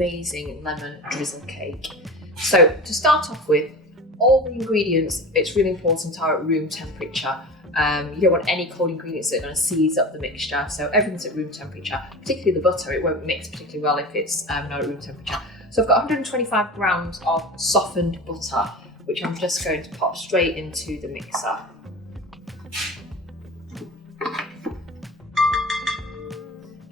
amazing lemon drizzle cake. So to start off with, all the ingredients, it's really important, are at room temperature. You don't want any cold ingredients that are going to seize up the mixture, so everything's at room temperature, particularly the butter. It won't mix particularly well if it's not at room temperature. So I've got 125 grams of softened butter, which I'm just going to pop straight into the mixer.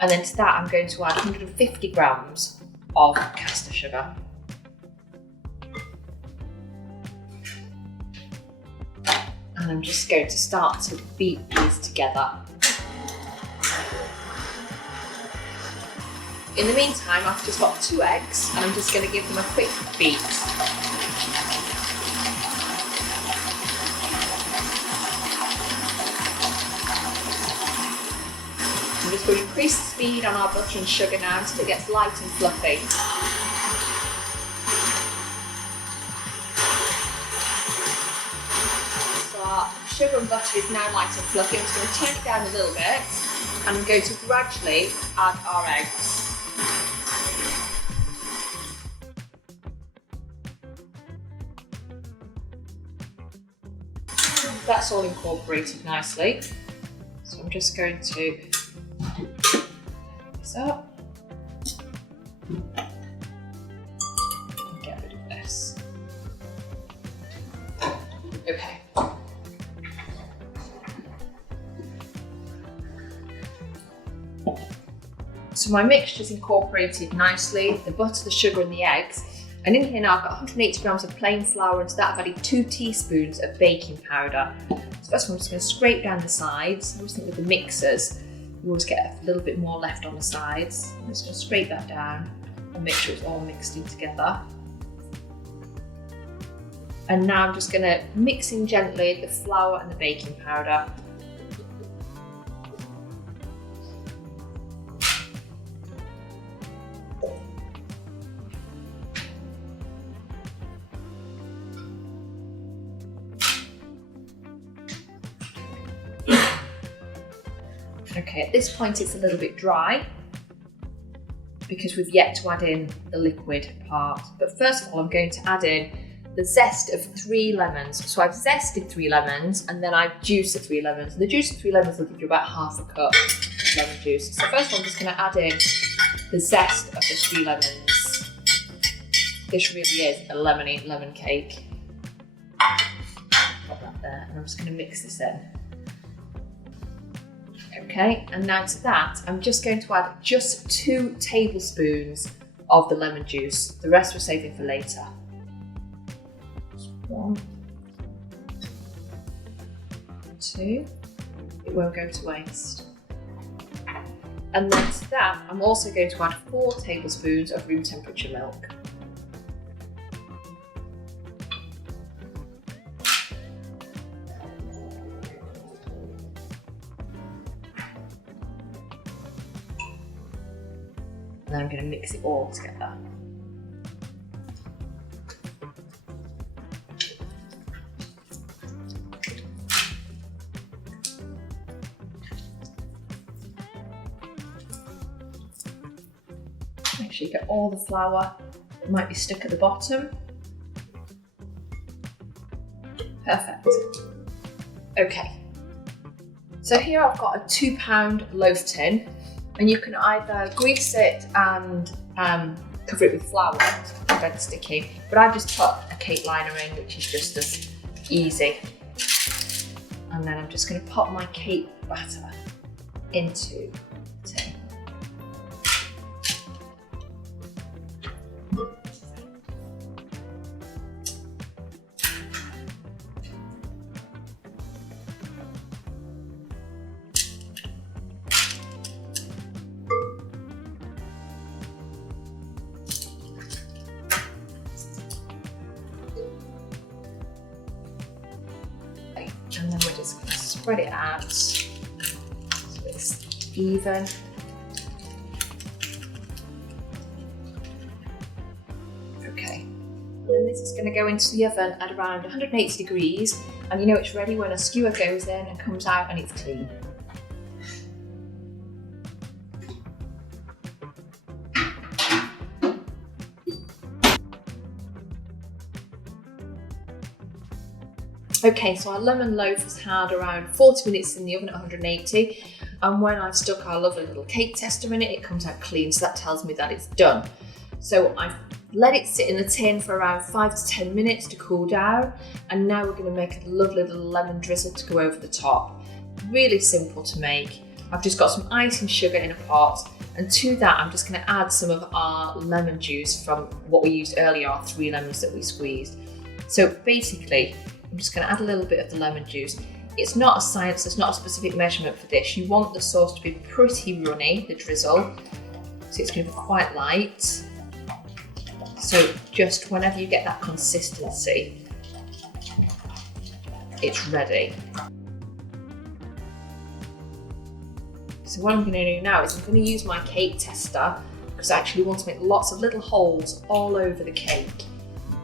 And then to that, I'm going to add 150 grams of caster sugar. And I'm just going to start to beat these together. In the meantime, I've just got 2 eggs and I'm just going to give them a quick beat. I'm just going to increase the speed on our butter and sugar now until it gets light and fluffy. So our sugar and butter is now light and fluffy. I'm just going to turn it down a little bit and I'm going to gradually add our eggs. That's all incorporated nicely. So I'm just going to this up and get rid of this. Okay. So my mixture's incorporated nicely, the butter, the sugar and the eggs. And in here now I've got 180 grams of plain flour, and to that I've added 2 teaspoons of baking powder. So first of all, I'm just going to scrape down the sides. I always think with the mixers, you always get a little bit more left on the sides. I'm just going to scrape that down and make sure it's all mixed in together. And now I'm just going to mix in gently the flour and the baking powder. Okay, at this point it's a little bit dry because we've yet to add in the liquid part. But first of all, I'm going to add in the zest of 3 lemons. So I've zested 3 lemons and then I've juiced the 3 lemons. And the juice of 3 lemons will give you about half a cup of lemon juice. So first of all, I'm just going to add in the zest of the 3 lemons. This really is a lemony lemon cake. Pop that there, and I'm just going to mix this in. Okay, and now to that, I'm just going to add just 2 tablespoons of the lemon juice. The rest we're saving for later. Just 1, 2, it won't go to waste. And then to that, I'm also going to add 4 tablespoons of room temperature milk. And then I'm going to mix it all together. Make sure you get all the flour that might be stuck at the bottom. Perfect. Okay. So here I've got a 2-pound loaf tin. And you can either grease it and cover it with flour to prevent sticking, but I've just put a cake liner in, which is just as easy. And then I'm just going to pop my cake batter into the tin. And then we're just going to spread it out so it's even. Okay, and then this is going to go into the oven at around 180 degrees, and you know it's ready when a skewer goes in and comes out and it's clean. Okay, so our lemon loaf has had around 40 minutes in the oven at 180, and when I've stuck our lovely little cake tester in it, it comes out clean, so that tells me that it's done. So I've let it sit in the tin for around 5 to 10 minutes to cool down, and now we're going to make a lovely little lemon drizzle to go over the top. Really simple to make. I've just got some ice and sugar in a pot, and to that I'm just going to add some of our lemon juice from what we used earlier, our 3 lemons that we squeezed. So basically, I'm just going to add a little bit of the lemon juice. It's not a science, there's not a specific measurement for this. You want the sauce to be pretty runny, the drizzle, so it's going to be quite light. So just whenever you get that consistency, it's ready. So what I'm going to do now is I'm going to use my cake tester, because I actually want to make lots of little holes all over the cake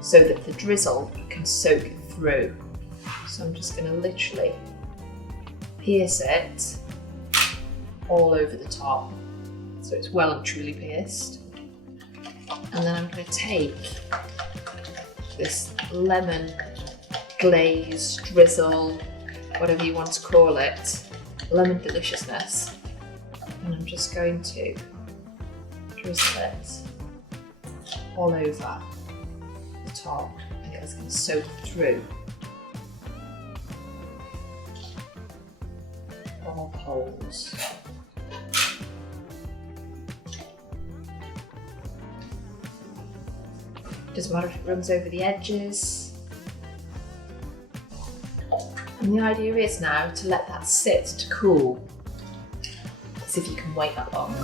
so that the drizzle can soak through. So I'm just going to literally pierce it all over the top so it's well and truly pierced. And then I'm going to take this lemon glaze, drizzle, whatever you want to call it, lemon deliciousness, and I'm just going to drizzle it all over the top, and it's going to soak through all the holes. Doesn't matter if it runs over the edges. And the idea is now to let that sit to cool. See if you can wait that long.